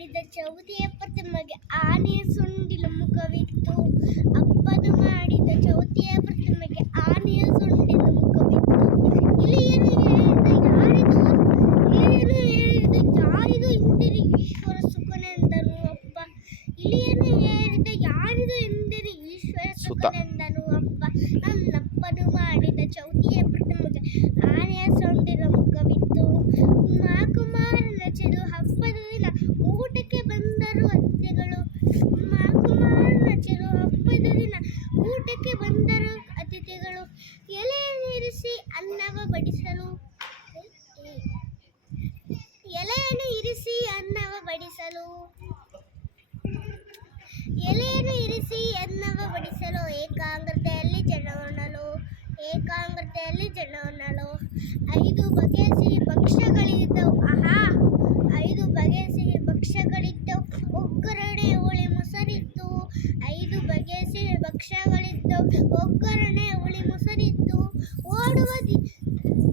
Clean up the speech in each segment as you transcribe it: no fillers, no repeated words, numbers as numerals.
ಮಾಡಿದ ಚೌತಿಯ ಪ್ರತಿಮೆಗೆ ಆನೆಯ ಸೊಂಡಿಲು ಮುಖವಿತ್ತು. ಅಪ್ಪನು ಮಾಡಿದ ಚೌತಿಯ ಪ್ರತಿಮೆಗೆ ಆನೆಯ ಸೊಂಡಿಲು ಮುಖವಿತ್ತು. ಇಲಿಯನ್ನು ಹೇಳಿದ ಯಾರಿದು ಎಂದರೆ ಈಶ್ವರ ಸುಖನೆಂದನು ಅಪ್ಪ. ಇಲಿಯನ್ನು ಹೇಳಿದ ಯಾರಿದು ಎಂದರೆ ಈಶ್ವರ ಸುಖನೆಂದನು ಅಪ್ಪ. ನನ್ನಪ್ಪನು ಮಾಡಿದ ಚೌತಿಯ ಪ್ರತಿಮೆಗೆ ಆನೆಯ ಸೊಂಡಿಲು ಮುಖವಿತ್ತು. ಮಾಕುಮಾರನ ಚೆಲು ಹಬ್ಬದ ದಿನ ಊಟಕ್ಕೆ ಬಂದರು ಅತಿಥಿಗಳು. ಮಾಕುಮಾರನ ಚೆಲು ಹಬ್ಬದ ದಿನ ಊಟಕ್ಕೆ ಬಂದರು ಅತಿಥಿಗಳು. ಎಲೆಯನ್ನು ಇರಿಸಿ ಅನ್ನವ ಬಡಿಸಲು ಎಲೆಯನ್ನು ಇರಿಸಿ ಅನ್ನವ ಬಡಿಸಲು ಎಲೆಯನ್ನು ಇರಿಸಿ ಅನ್ನವ ಬಡಿಸಲು ಏಕಾಂಗ್ರತೆಯಲ್ಲಿ ಜನ ಉಣ್ಣಲು 5 ಬಗೆಯ ಸಿಹಿ ಭಕ್ಷ್ಯಗಳಿದ್ದವು. ಆಹಾ, 5 ಬಗೆಯ ಸಿಹಿ ಭಕ್ಷ್ಯಗಳಿದ್ದವು. ಒಗ್ಗರಣೆ ಹುಳಿ ಮೊಸರಿತ್ತು. 5 ಬಗೆಯ ಸಿಹಿ ಭಕ್ಷ್ಯಗಳಿದ್ದವು. ಒಗ್ಗರಣೆ ಹುಳಿ ಮೊಸರಿತ್ತು. ಓಡುವ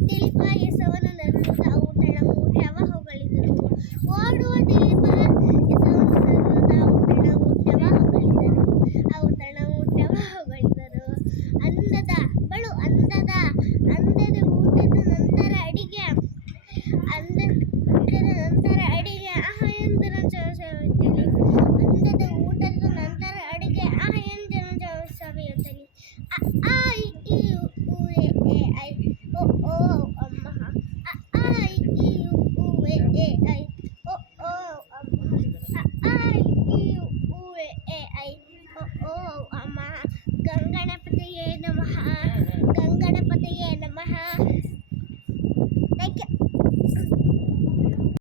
ತಿಳಿಪಾಯಸವನ್ನು ನರುತ್ತಾ ಊಟಣ ಊಟವ ಹೊಗಳಿದರು. ಓಡುವ ತಿಳಿಪಾಯಸವನ್ನು ನರುತ್ತಾ ಊಟಣ ಊಟವ ಹೊಗಳಿದರು. ಅಂದದ ಊಟದ ನಂತರ ಅಡಿಗೆ ಆಹ ಎಂದರ ಸವಿಯುತ್ತಲೇ. ಅಂದದ ಊಟದ ನಂತರ ಅಡಿಗೆ ಆಹ ಎಂದರ ಸವಿಯುತ್ತಲೇ. ಅ ಆ ಇ ಈ ಉ ಎ ಐ ಒ ಓ ಅಮ್ಮ. ಅ ಆ ಇ ಈ ಉ ಎ ಐ ಒ ಓ ಅಮ್ಮ. ಅ ಆ ಇ ಈ ಉ ಎ ಐ ಒ ಓ ಅಮ್ಮ. ಗಂಗಣಪತಿಯೇ ನಮಃ. Thank you.